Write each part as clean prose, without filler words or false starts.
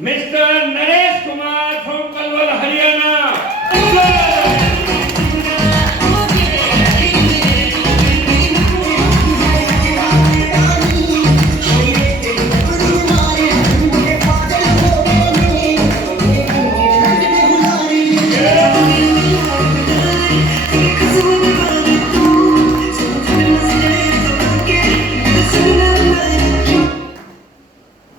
Mister Naresh Kumar from Palwal Haryana.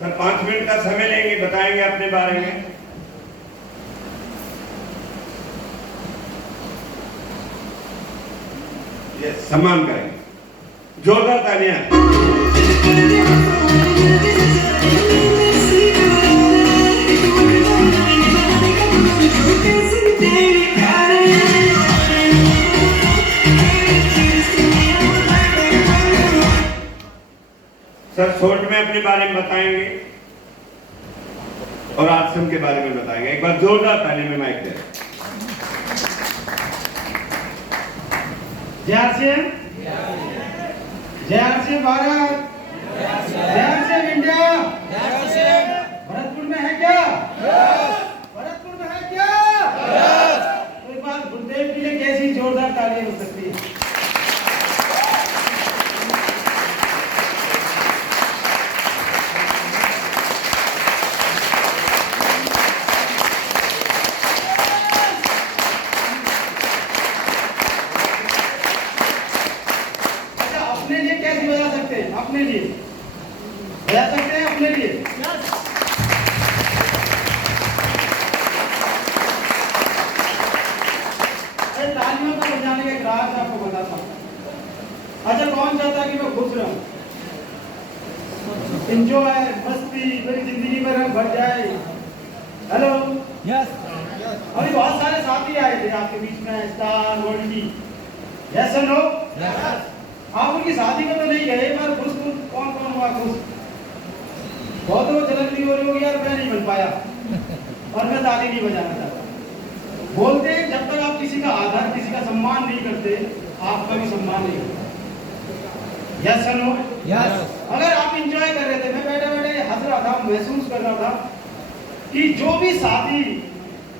Sir 5 minute का समय लेंगे, बताएंगे अपने बारे में। यस, सम्मान करेंगे, जोरदार तालियां। सर शॉर्ट में अपने बारे में बताएंगे और आश्रम के बारे में बताएंगे। एक बार जोरदार ताली में माइक दे। जय आरसीएम, जय आरसीएम भारत, जय आरसीएम इंडिया। भरतपुर में है क्या? भरतपुर में है क्या? तो एक बार गुरुदेव के लिए कैसी जोरदार ताली हो सकती है? अपने लिए कैसे बजा सकते हैं? अपने लिए बजा सकते हैं, अपने लिए। तालियों को बजाने के राज आपको बताता हूँ। अच्छा, कौन चाहता कि मैं खुश रहूं, एंजॉय, मस्ती, मेरी जिंदगी में रंग भर जाए? Hello, yes. अभी बहुत सारे साथी आए थे आपके बीच में, स्टार वर्ल्ड की। यस और नो? यस। आप उनकी शादी में तो नहीं गए, पर खुश कौन कौन हुआ खुश? बहुत वो जलन नहीं हो रही होगी यार, मैं नहीं बन पाया और मैं ताली नहीं बजाना चाहता। बोलते हैं जब तक आप किसी का आदर, किसी का सम्मान नहीं करते, आपका भी सम्मान नहीं होता। यस और नो? यस। अगर आप एंजॉय कर रहे थे, मैं बैठे बैठे हंस रहा था, महसूस कर रहा था कि जो भी साथी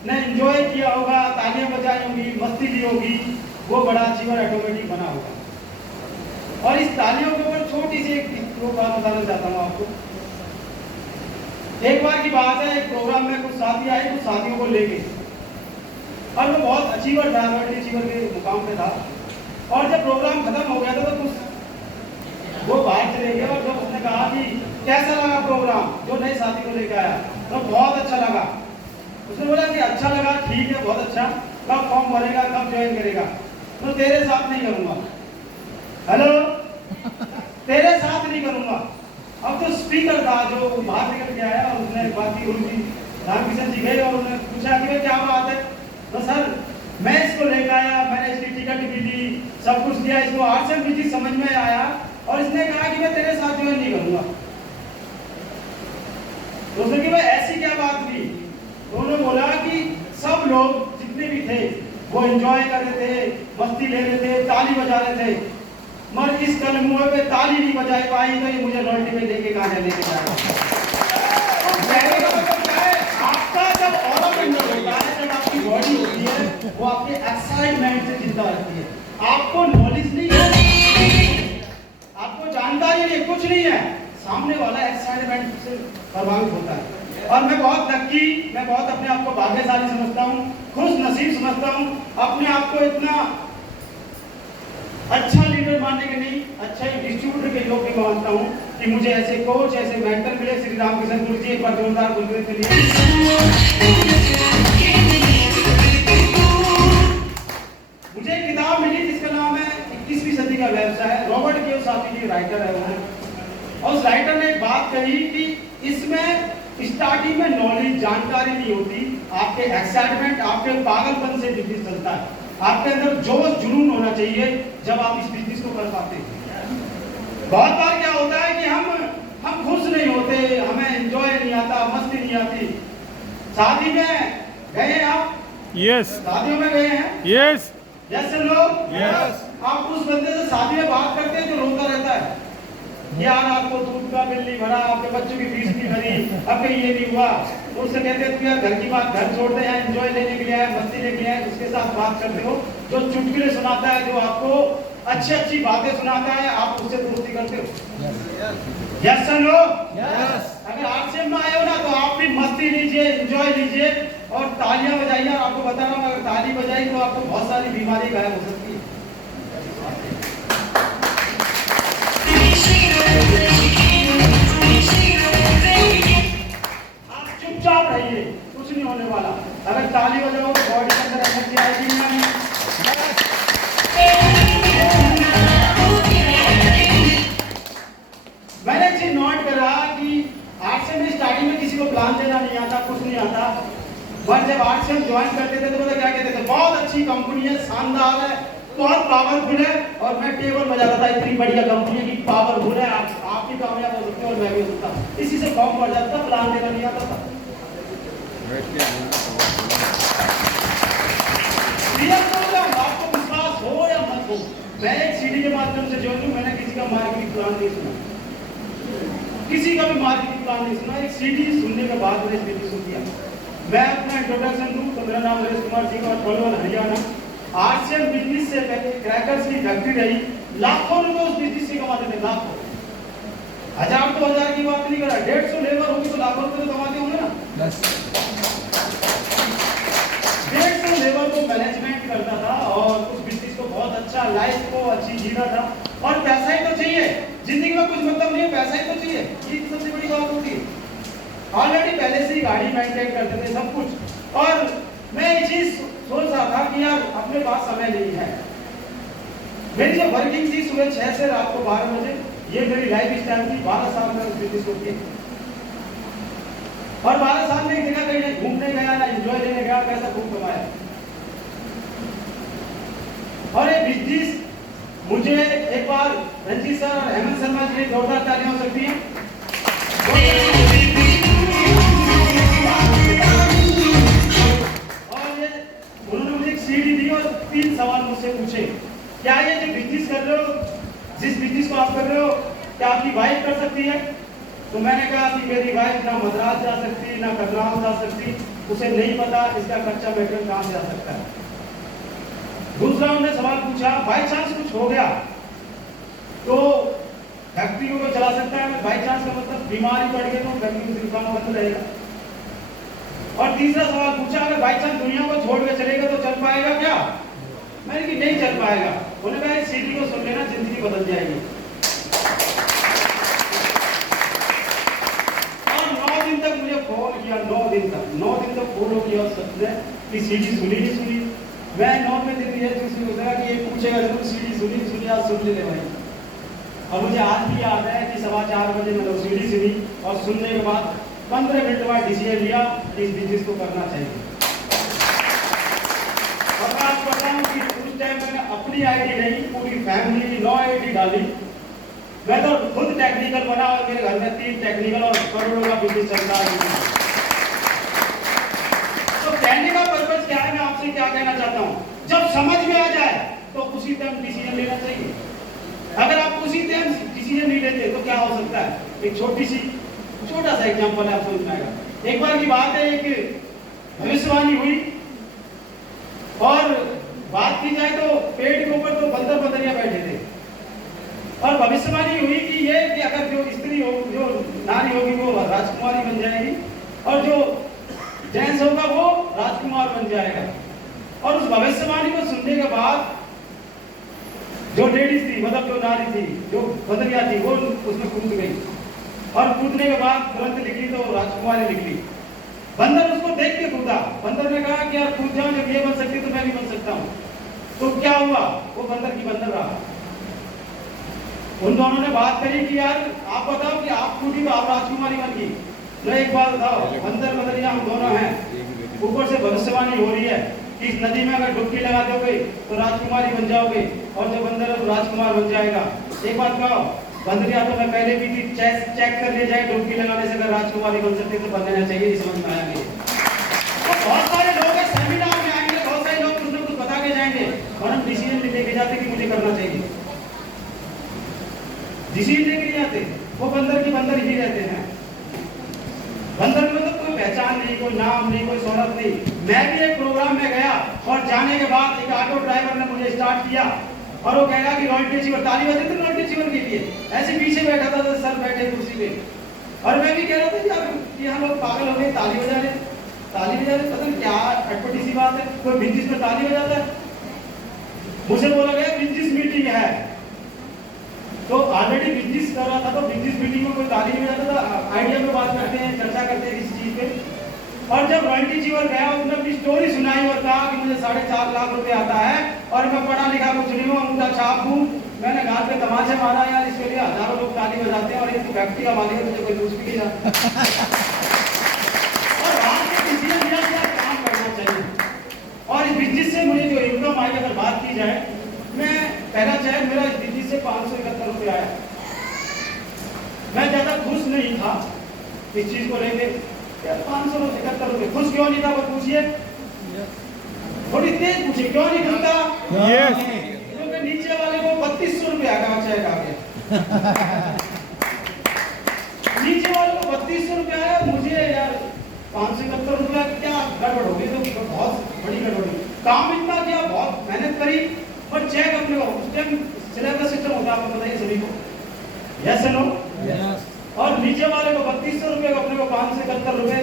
ने एंजॉय किया होगा, तालियां बजाई होंगी, मस्ती ली होगी, वो बड़ा अचीवर ऑटोमेटिक बना होगा। और इस तालियों के ऊपर छोटी सी एक बात बताना चाहता हूँ आपको। एक बार की बात है, एक प्रोग्राम में कुछ साथी आए, कुछ साथियों को लेके, और वो बहुत अचीवर था, वर्ल्ड अचीवर के मुकाम पे था। और जब प्रोग्राम खत्म हो गया था तो कुछ वो बाहर चले गए, और जब उसने कहा कि कैसा लगा प्रोग्राम, जो नए साथी को लेकर आया, तो बहुत अच्छा लगा। उसने बोला कि अच्छा लगा, ठीक है, बहुत अच्छा, कब फॉर्म भरेगा, कब ज्वाइन करेगा? तो तेरे साथ नहीं करूंगा। हेलो, तेरे साथ नहीं करूंगा। अब तो स्पीकर था जो बाहर निकल के आया, और उसने बाकी उनकी रामकिशन जी गए और उन्होंने पूछा कि क्या बात है? तो सर, मैं इसको लेकर आया, मैंने इसकी टिकट भी दी, सब कुछ दिया, इसको आरसीएम भी समझ में आया, और इसने कहा कि मैं तेरे साथ ज्वाइन नहीं करूंगा। तो उसने कहा ऐसी क्या बात हुई? तो उन्होंने बोला कि सब लोग जितने भी थे वो एंजॉय कर रहे थे, मस्ती ले रहे थे, ताली बजा रहे थे, मगर इस कल मुंह पे ताली नहीं बजाई पाई, तो ये मुझे रॉयल्टी में लेके कहां लेके जाएगा? कहने का मतलब क्या है? आपका जब ऑरा बंदर होता है, जब आपकी बॉडी होती है, वो आपके एक्साइटमेंट से जिंदा रहती है। आपको नॉलेज नहीं है, आपको जानकारी नहीं, कुछ नहीं है, सामने वाला एक्साइटमेंट से प्रभावित होता है। और मैं बहुत लकी, मैं बहुत अपने आप को भाग्यशाली समझता हूँ, खुश नसीब समझता हूँ, अपने आप को इतना अच्छा लीडर मानने के नहीं, अच्छा ही डिस्ट्रीब्यूटर के योग्य मानता हूँ कि मुझे ऐसे कोच, ऐसे मेंटर मिले। श्री रामकिशन गुरु जी, एक बार जोरदार गुरुदेव के लिए। मुझे एक किताब मिली जिसका नाम है 21वीं सदी का व्यवसाय, रॉबर्ट कियोसाकी की राइटर है वो। और उस राइटर ने एक बात कही कि इसमें स्टार्टिंग में नॉलेज, जानकारी नहीं होती, आपके एक्साइटमेंट, आपके पागलपन से बिजनेस चलता है। आपके अंदर जोश जुनून होना चाहिए जब आप इस बिजनेस को कर पाते हैं। बहुत बार क्या होता है कि हम खुश नहीं होते, हमें एंजॉय नहीं आता, मस्ती नहीं आती। शादी में गए आप? यस। शादियों में गए हैं? यस। यस लोग? यस। आप उस बंदे से शादी में बात करते हैं जो रोता रहता है, यार आपको दूध का बिल नहीं भरा, आपके बच्चों की फीस नहीं भरी, अब ये नहीं हुआ, उससे कहते हैं तू यार घर की बात घर छोड़ दे, यहाँ एंजॉय लेने के लिए आया, मस्ती लेके आया, उसके साथ बात करते हो, जो चुटकुले सुनाता है, जो आपको अच्छी अच्छी बातें सुनाता है, आप उससे दोस्ती करते हो। Yes sir no? अगर आरसीएम में आए हो ना तो आप भी मस्ती लीजिए, एंजॉय लीजिए और तालियां बजाइए। और आपको बता रहा हूँ अगर ताली बजाई तो आपको बहुत सारी बीमारी गायब हो सकती है। आप चुपचाप रहिए, कुछ नहीं होने वाला। अगर ताली बजाओ तो बॉडी के अंदर एनर्जी आएगी नहीं। मैंने एक चीज नोट करा कि आरसीएम में स्टार्टिंग में किसी को प्लान देना नहीं आता, कुछ नहीं आता, पर जब आरसीएम ज्वाइन करते थे तो बोले क्या कहते थे, बहुत अच्छी कंपनी है, शानदार है, बहुत पावरफुल है। और मैं टेबल बजाता था, इतनी बढ़िया कंपनी है कि पावरफुल है, आप भी कामयाब हो सकते हो और मैं भी हो सकता हूँ। इसी से फॉर्म पड़ जाता था, प्लान देना नहीं आता था। आपको विश्वास हो या मत हो, मैं एक सीडी के माध्यम से ज्वाइन हूँ, मैंने किसी का मार्केटिंग प्लान नहीं सुना, किसी का भी मार्केटिंग प्लान नहीं सुना। एक सीडी सुनने के बाद मैंने सीडी सुन दिया। मैं अपना इंट्रोडक्शन दूं तो मेरा नाम हरेश कुमार सिंह और पलवल हरियाणा। आरसीएम बिजनेस से पहले क्रैकर्स की फैक्ट्री रही, लाखों रुपए उस बिजनेस से कमाते थे, लाखों, 1000-2000 की बात नहीं कर रहा, 150 लेबर होगी तो लाखों रुपए तो कमाते होंगे ना। 150 लेबर को मैनेजमेंट करता था और उस बिजनेस को बहुत अच्छा, लाइफ को अच्छी जीना था। और पैसा ही तो चाहिए जिंदगी में, कुछ मतलब नहीं है, पैसा ही तो चाहिए, ये सबसे बड़ी बात होती है। ऑलरेडी पहले से ही गाड़ी मेंटेन करते थे, सब कुछ। और मैं ये चीज सोच रहा था कि यार अपने पास समय नहीं है। मेरी जो वर्किंग थी सुबह 6 से रात को 12 बजे, ये मेरी लाइफ स्टाइल थी। 12 साल में उस बिजनेस को किया और 12 साल में एक जगह कहीं नहीं घूमने गया, ना एंजॉय लेने गया, पैसा खूब कमाया। और ये बिजनेस मुझे एक बार रंजीत सर और हेमंत शर्मा जी की जोरदार तालियां हो सकती हैं। और ये उन्होंने मुझे एक सीडी दी और 3 सवाल मुझसे पूछे, क्या ये जो बिजनेस कर रहे हो, जिस बिजनेस को आप कर रहे हो, क्या आपकी वाइफ कर सकती है? तो मैंने कहा कि मेरी वाइफ ना मद्रास जा सकती, ना करनाल जा सकती, उसे नहीं पता इसका कच्चा मेटेरियल कहां से आ सकता है। दूसरा उन्होंने सवाल पूछा, बाई चांस कुछ हो गया तो फैक्ट्री को चला सकता है? बाई चांस का मतलब बीमारी पड़ गई तो फैक्ट्री का काम बंद रहेगा। और तीसरा सवाल पूछा, अगर बाई चांस दुनिया को छोड़ के चलेगा तो चल पाएगा क्या? मैंने कि नहीं चल पाएगा। उन्होंने कहा सीडी को सुन लेना, जिंदगी बदल जाएगी। और 9 दिन तक मुझे फोन किया, 9 दिन तक फॉलो किया सबने कि सीडी सुनी नहीं सुनी। मैं 9वें दिन ये सोचा कि ये पूछेगा जरूर सीडी सुनी, आज सुन ले भाई। और मुझे आज भी याद है कि 4:15 बजे मैंने सीडी सुनी और सुनने के बाद 15 मिनट बाद डिसीजन लिया कि इस बिजनेस को करना चाहिए। और मैं आपको बताऊं कि उस टाइम मैंने अपनी आईडी नहीं, पूरी फैमिली 9 आईडी डाली। मैं तो खुद टेक्निकल बना और मेरे घर में 3 टेक्निकल और करोड़ों का बिजनेस चलता है। तो कहने का पर्पस क्या है, मैं आपसे क्या कहना चाहता हूं, जब समझ में आ जाए तो उसी टाइम डिसीजन लेना चाहिए। अगर आप उसी टाइम डिसीजन नहीं लेते तो क्या हो सकता है? एक छोटा सा एग्जांपल है, आप समझ में आएगा। एक बार की बात है, एक भविष्यवाणी हुई और बात की जाए तो पेड़ के ऊपर तो बंदरिया बैठे थे और भविष्यवाणी हुई कि ये कि अगर जो स्त्री हो, जो नारी होगी वो राजकुमारी बन जाएगी और जो जेंट्स होगा वो राजकुमार बन जाएगा। और उस भविष्यवाणी को सुनने के बाद जो लेडीज थी, मतलब जो नारी थी, जो बंदरिया थी, वो उसमें कूद गई और कूदने के बाद तुरंत निकली तो राजकुमारी निकली। बंदर उसको देख के कूदा। बंदर ने कहा कि यार कूद जाओ, जब ये बन सकती तो मैं भी बन सकता हूँ। तो क्या हुआ, वो बंदर की बंदर रहा। उन दोनों ने बात करी कि यार आप बताओ कि आप कूदी तो आप राजकुमारी बन गई। मैं एक बात बताओ, बंदर बंदरिया हम दोनों हैं, ऊपर से भविष्यवाणी हो रही है कि इस नदी में अगर डुबकी लगा दोगे तो राजकुमारी बन जाओगे और जो बंदर है वो राजकुमार बन जाएगा। एक बात कहो, बंदरिया तो मैं पहले भी थी, चेक कर ले जाए, डुबकी लगाने से अगर राजकुमारी बन सकते तो बन जाना चाहिए। समझ में आया नहीं? तो बहुत सारे लोग हैं, सेमिनार में आएंगे, बहुत सारे लोग कुछ ना कुछ बता के जाएंगे और हम डिसीजन लेके जाते कि मुझे करना चाहिए। डिसीजन लेके जाते, वो बंदर की बंदर ही रहते हैं। बंदर में तो कोई पहचान नहीं, कोई नाम नहीं, कोई शोहरत नहीं। मैं भी एक प्रोग्राम में गया और जाने के बाद एक ऑटो ड्राइवर ने मुझे स्टार्ट किया और वो कहेगा कि रॉयल्टी अचीवर, ताली बजे थे रॉयल्टी अचीवर के लिए। ऐसे पीछे बैठा था तो सर बैठे कुर्सी पे और मैं भी कह रहा था यार कि हम लोग पागल हो गए, ताली बजा रहे, पता नहीं क्या अटपटी सी बात है, कोई बिजनेस में ताली बजाता है। मुझे बोला गया बिजनेस मीटिंग है, तो ऑलरेडी बिजनेस कर रहा था, तो बिजनेस मीटिंग में कोई ताली नहीं बजाता था, आइडिया पे बात करते हैं, चर्चा करते हैं किसी चीज पे। और जब रॉयल्टी अचीवर गया उसने अपनी स्टोरी सुनाई और कहा कि मुझे 4.5 लाख रुपए आता है और मैं पढ़ा लिखा कुछ नहीं हूँ, अंगूठा छाप हूँ, मैंने गाल पे तमाचे मारा यार, इसके लिए हजारों लोग ताली बजाते हैं और एक फैक्ट्री का मालिक है, मुझे कोई पूछ भी नहीं रहा। और आज के डिसीजन लिया कि यार काम करना चाहिए। और इस बिजनेस से मुझे जो इनकम आई, अगर बात की जाए, मैं पहला चेक मेरा इस बिजनेस से 571 रुपये आया। मैं ज्यादा खुश नहीं था इस चीज को लेके, यार 571 रुपये, खुश क्यों नहीं था वो पूछिए, थोड़ी तेज पूछिए, क्यों नहीं खुश था? क्योंकि नीचे वाले को 3200 रुपये आ गया चेक आ गया। नीचे वाले को 3200 रुपये आया, मुझे यार 571 रुपया क्या गड़बड़ हो गई, तो बहुत बड़ी गड़बड़ हुई। काम इतना किया, बहुत मेहनत करी, पर चेक अपने को उस टाइम सिलेबस सिस्टम होता है, आपको बताइए सभी को, यस नो? और नीचे वाले को 3200 रुपये, अपने को 571 रुपये,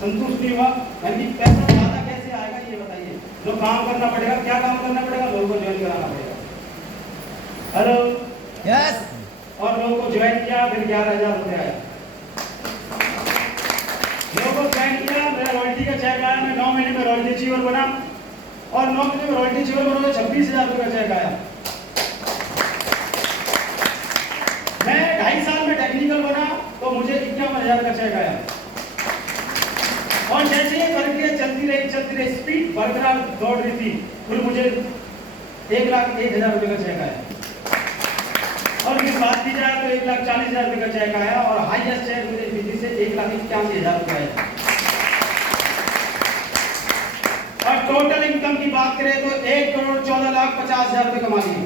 संतुष्ट नहीं हुआ। यानी पैसा ज्यादा कैसे आएगा ये बताइए। जो काम करना पड़ेगा, क्या काम करना पड़ेगा, लोगों को ज्वाइन कराना पड़ेगा। हेलो, यस, और लोगों को ज्वाइन किया, फिर 11,000 रुपये आया। लोगों को ज्वाइन किया, मेरा रॉयल्टी का चेक आया, मैं 9 महीने में रॉयल्टी अचीवर बना और 9 महीने में रॉयल्टी अचीवर बना तो 26,000 रुपये का चेक आया। मैं 2.5 साल में टेक्निकल बना तो मुझे 51,000 का चेक आया। और जैसे ये प्रक्रिया चलती रही, स्पीड बरकरार दौड़ रही थी, फिर मुझे 1,01,000 रुपये का चेक आया। और अगर बात की जाए तो 1,40,000 रुपये का चेक आया और हाईएस्ट चेक मुझे बिजली से 1,81,000 रुपये आया। और टोटल इनकम की बात करें तो 1,14,50,000 रुपये कमा लिए।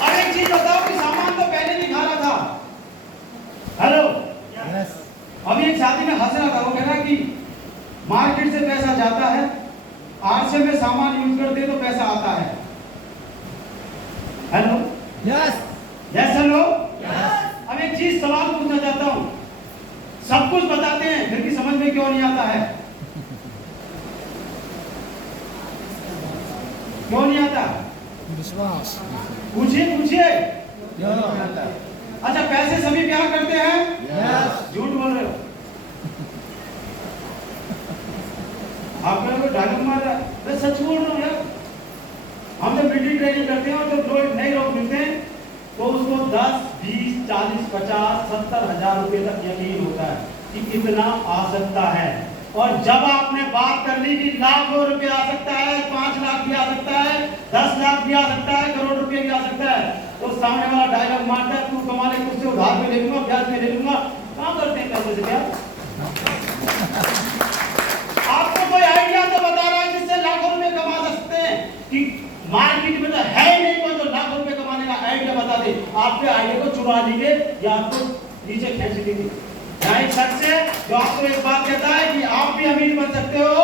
अब एक चीज बताओ कि सामान तो पहले नहीं खा रहा था। हेलो, यस, अभी एक शादी में हंस रहा था, वो कह रहा कि मार्केट से पैसा जाता है, आरसे में सामान यूज करते तो पैसा आता है। Hello, yes, yes hello. Yes, अब एक चीज सवाल पूछना चाहता हूं, सब कुछ बताते हैं फिर भी समझ में क्यों नहीं आता है? क्यों नहीं आता? विश्वास, पूछिए पूछिए। क्यों नहीं आता? अच्छा, पैसे सभी प्यार करते हैं? यस, झूठ बोल रहे हो आप, मेरे को डायलॉग मार रहा है, मैं सच बोल रहा हूँ यार। हम जब मिलिट्री ट्रेनिंग करते हैं और जब लोग नए लोग मिलते हैं तो उसको 10, 20, 40, 50, 70,000 रुपये तक यकीन होता है कि कितना आ सकता है। और जब आपने बात कर ली कि लाखों रुपए आ सकता है, 5 लाख भी आ सकता है, 10 लाख भी आ सकता है, करोड़ रुपए भी आ सकता है, तो सामने वाला डायलॉग मारता है, तू कमा ले, तुझसे उधार में ले लूंगा, ब्याज में ले लूंगा। कहाँ करते हैं पैसे से क्या? आपको कोई आइडिया तो बता रहा है जिससे लाखों रुपए कमा सकते हैं कि मार्केट में तो है ही नहीं कोई जो लाखों रुपए कमाने का आइडिया बता दे। आपके आइडिया को चुरा लीजिए या आपको नीचे खींच लीजिए। यहाँ एक शख्स है जो आपको एक बात कहता है कि आप भी अमीर बन सकते हो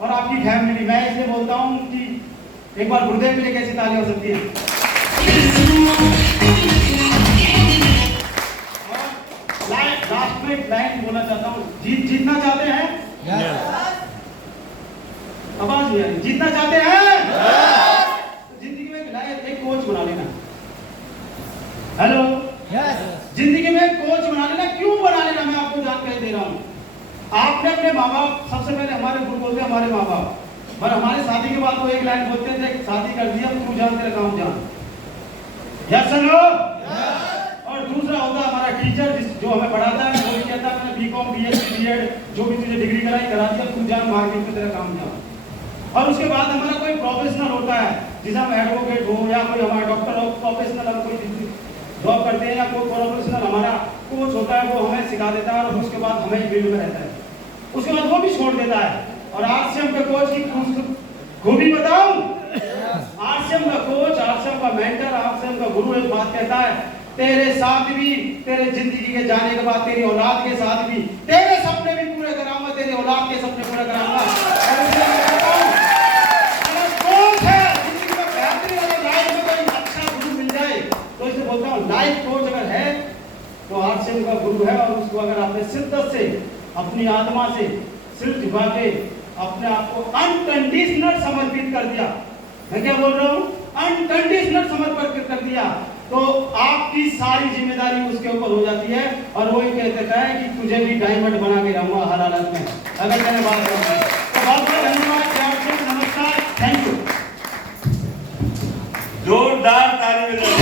और आपकी फैमिली। मैं इसलिए बोलता हूँ कि एक बार गुरुदेव के लिए कैसी ताली हो सकती है। और लास्ट में लाइन बोलना चाहता हूँ, जीतना चाहते हैं? आवाज नहीं आ रही। जीतना चाहते हैं? तो जिंदगी में एक कोच बना लेना। हेलो, यस, जिंदगी में एक कोच बना लेना। क्यों बना लेना, मैं आपको जानकारी दे रहा हूँ। आपने अपने माँ बाप, सबसे पहले हमारे गुरु बोलते हैं हमारे माँ बाप, और हमारे शादी के बाद वो एक लाइन बोलते थे, शादी कर दिया तू जान तेरा काम जान। Yes no? और दूसरा होता है हमारा टीचर जो हमें पढ़ाता है, वो भी कहता है मैंने बीकॉम, बीएससी, बीएड जो भी तुझे डिग्री कराई करा दिया, तू जान मार्केट में तेरा काम जान। और उसके बाद हमारा कोई प्रोफेशनल होता है, जैसे हम एडवोकेट हो या कोई हमारा डॉक्टर हो, प्रोफेशनल हम कोई जॉब करते हैं या कोई प्रोफेशनल हमारा कोच होता है, वो हमें सिखा देता है और उसके बाद हमें फील्ड में रहता है, उसके बाद वो भी छोड़ देता है। और आरसीएम के कोच की खूबी बताऊं, आरसीएम का कोच, आरसीएम का मेंटर, आरसीएम का गुरु एक बात कहता है तेरे साथ भी, तेरे जिंदगी के जाने के बाद तेरी औलाद के साथ भी, तेरे सपने भी पूरे कराऊंगा, तेरी औलाद के सपने पूरे कराऊंगा। और इसलिए मैं कहता हूं, अगर कोच है जिंदगी में बेहतरीन, अगर लाइफ में कोई अच्छा गुरु मिल जाए तो इसे बोलता हूँ लाइफ कोच अगर है तो आज से उनका गुरु है। और उसको अगर आपने शिद्दत से, अपनी आत्मा से सिर झुका के अपने आप को अनकंडीशनल समर्पित कर दिया, मैं क्या बोल रहा हूँ, अनकंडीशनल समर्पित कर दिया, तो आपकी सारी जिम्मेदारी उसके ऊपर हो जाती है। और वो ये कहता है कि तुझे भी डायमंड बना के रहूंगा हर हालत में, अगर मैंने बात करी। तो बहुत बहुत धन्यवाद, नमस्कार, थैंक यू। जोरदार ताली बजाइए।